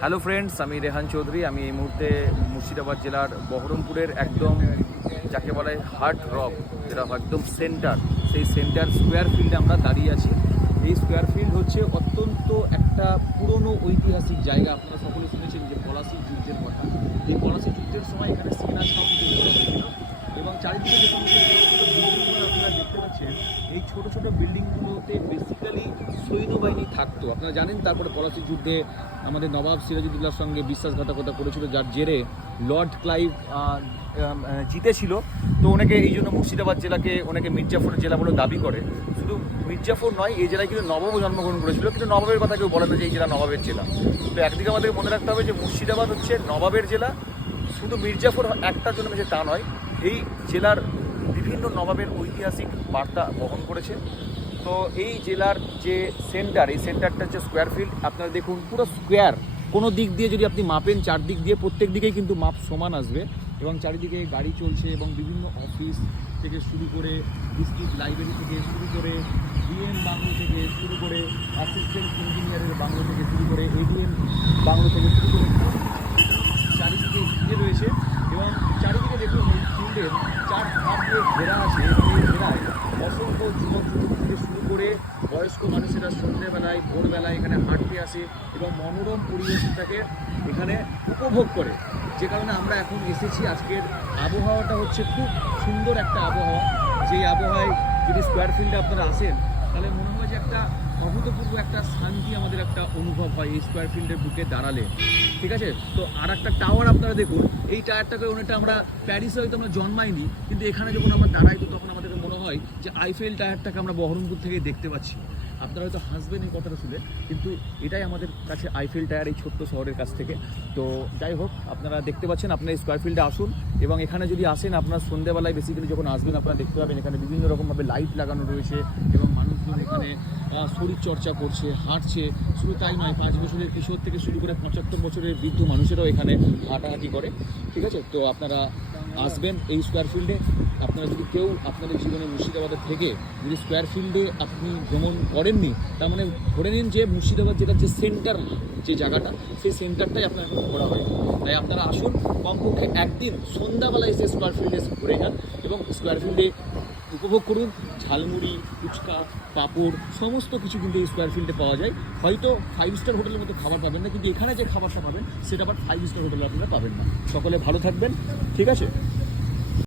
Hello friends, আমি রেহান চৌধুরী। আমি এই মুহূর্তে মুর্শিদাবাদ জেলার বহরমপুরের একদম যাকে বলা হয় হার্ট রক, যেটা একদম সেন্টার, সেই সেন্টার স্কোয়ার ফিল্ডে আমরা দাঁড়িয়ে আছি। এই স্কোয়ার ফিল্ড হচ্ছে অত্যন্ত একটা পুরনো ঐতিহাসিক জায়গা। আপনারা সকলে শুনেছেন যে পলাশী যুদ্ধের কথা। এই পলাশী যুদ্ধের সময় এখানে সেনা ছাউনি তৈরি করা হয়েছিল এবং চারিদিকে যে সমস্ত বিল্ডিংগুলো আপনারা দেখতে পাচ্ছেন, এই ছোট ছোট বিল্ডিংগুলোতে বেসিক্যালি সৈন্যবাহিনী থাকতো। আপনারা জানেন তারপরে পলাশী যুদ্ধে আমাদের নবাব সিরাজউদ্দৌলার সঙ্গে বিশ্বাসঘাতকতা করেছিল, যার জেরে লর্ড ক্লাইভ জিতেছিল। তো ওনাকে এই জন্য মুর্শিদাবাদ জেলাকে ওনাকে মির্জাফরের জেলা বলে দাবি করে। শুধু মির্জাফর নয়, এই জেলায় কিন্তু নবাবও জন্মগ্রহণ করেছিল, কিন্তু নবাবের কথা কেউ বলে না যে এই জেলা নবাবের জেলা। তো একদিকে আমাদের মনে রাখতে হবে যে মুর্শিদাবাদ হচ্ছে নবাবের জেলা, শুধু মির্জাফর একটার জন্য যে তা নয়, এই জেলার বিভিন্ন নবাবের ঐতিহাসিক বার্তা বহন করেছে। তো এই জেলার যে সেন্টার, এই সেন্টারটা হচ্ছে স্কোয়ার ফিল্ড। আপনারা দেখুন পুরো স্কোয়ার, কোনো দিক দিয়ে যদি আপনি মাপেন, চারদিক দিয়ে প্রত্যেক দিকেই কিন্তু মাপ সমান আসবে এবং চারিদিকে গাড়ি চলছে এবং বিভিন্ন অফিস থেকে শুরু করে ডিস্ট্রিক্ট লাইব্রেরি থেকে শুরু করে ডিএম বাংলো থেকে শুরু করে অ্যাসিস্ট্যান্ট ইঞ্জিনিয়ারের বাংলো থেকে শুরু করে এডিএম বাংলো থেকে শুরু করে চারিদিকে ঘিরে রয়েছে এবং চারিদিকে দেখুন এই ফিল্ডের চার ধাপ দিয়ে ঘেরা আছে এবং এই ঘেরায় অসংখ্য যুবক যুবক থেকে শুরু করে বয়স্ক মানুষেরা সন্ধ্যেবেলায় ভোরবেলায় এখানে হাঁটতে আসে এবং মনোরম পরিবেশটাকে এখানে উপভোগ করে। যে কারণে আমরা এখন এসেছি। আজকের আবহাওয়াটা হচ্ছে খুব সুন্দর একটা আবহাওয়া। যেই আবহাওয়ায় যদি স্কোয়ার ফিল্ডে আপনারা আসেন, তাহলে মনে হয় যে একটা অভূতপূর্ব একটা শান্তি আমাদের একটা অনুভব হয় এই স্কোয়ার ফিল্ডের বুকে দাঁড়ালে। ঠিক আছে, তো আর একটা টাওয়ার আপনারা দেখুন, এই টাওয়ারটাকে অনেকটা আমরা প্যারিসে হয়তো আমরা জন্মাইনি, কিন্তু এখানে যখন আমরা দাঁড়াই তো তখন আমাদেরকে মনে হয় যে আইফেল টাওয়ারটাকে আমরা বহরমপুর থেকে দেখতে পাচ্ছি। আপনারা হয়তো হাসবেন এই কথাটা শুনে, কিন্তু এটাই আমাদের কাছে আইফেল টাওয়ার এই ছোট্ট শহরের কাছ থেকে। তো যাই হোক, আপনারা দেখতে পাচ্ছেন, আপনারা এই স্কোয়ার ফিল্ডে আসুন এবং এখানে যদি আসেন, আপনার সন্ধ্যেবেলায় বেসিক্যালি যখন আসবেন আপনারা দেখতে পাবেন এখানে বিভিন্ন রকমভাবে লাইট লাগানো রয়েছে এবং মানুষজন এখানে শরীরচর্চা করছে, হাঁটছে। শুধু তাই নয়, 5 বছরের কিশোর থেকে শুরু করে 75 বছরের বৃদ্ধ মানুষেরাও এখানে হাঁটাহাঁটি করে। ঠিক আছে, তো আপনারা আসবেন এই স্কোয়ার ফিল্ডে। আপনারা যদি কেউ আপনাদের জীবনে মুর্শিদাবাদের থেকে যদি স্কোয়ার ফিল্ডে আপনি ভ্রমণ করেননি, তার মানে ধরে নিন যে মুর্শিদাবাদ জেলার যে সেন্টার, যে জায়গাটা, সেই সেন্টারটাই আপনার এখন ঘোরা হয়। তাই আপনারা আসুন, কমপক্ষে একদিন সন্ধ্যাবেলায় এসে স্কোয়ার ফিল্ডে ঘুরে যান এবং স্কোয়ার ফিল্ডে উপভোগ করুন। ঝালমুড়ি, ফুচকা, পাঁপড় সমস্ত কিছু কিন্তু এই স্কোয়ার ফিল্ডে পাওয়া যায়। হয়তো 5 স্টার হোটেলের মতো খাবার পাবেন না, কিন্তু এখানে যে খাবারটা পাবেন সেটা আবার 5 স্টার হোটেলে আপনারা পাবেন না। সকলে ভালো থাকবেন, ঠিক আছে।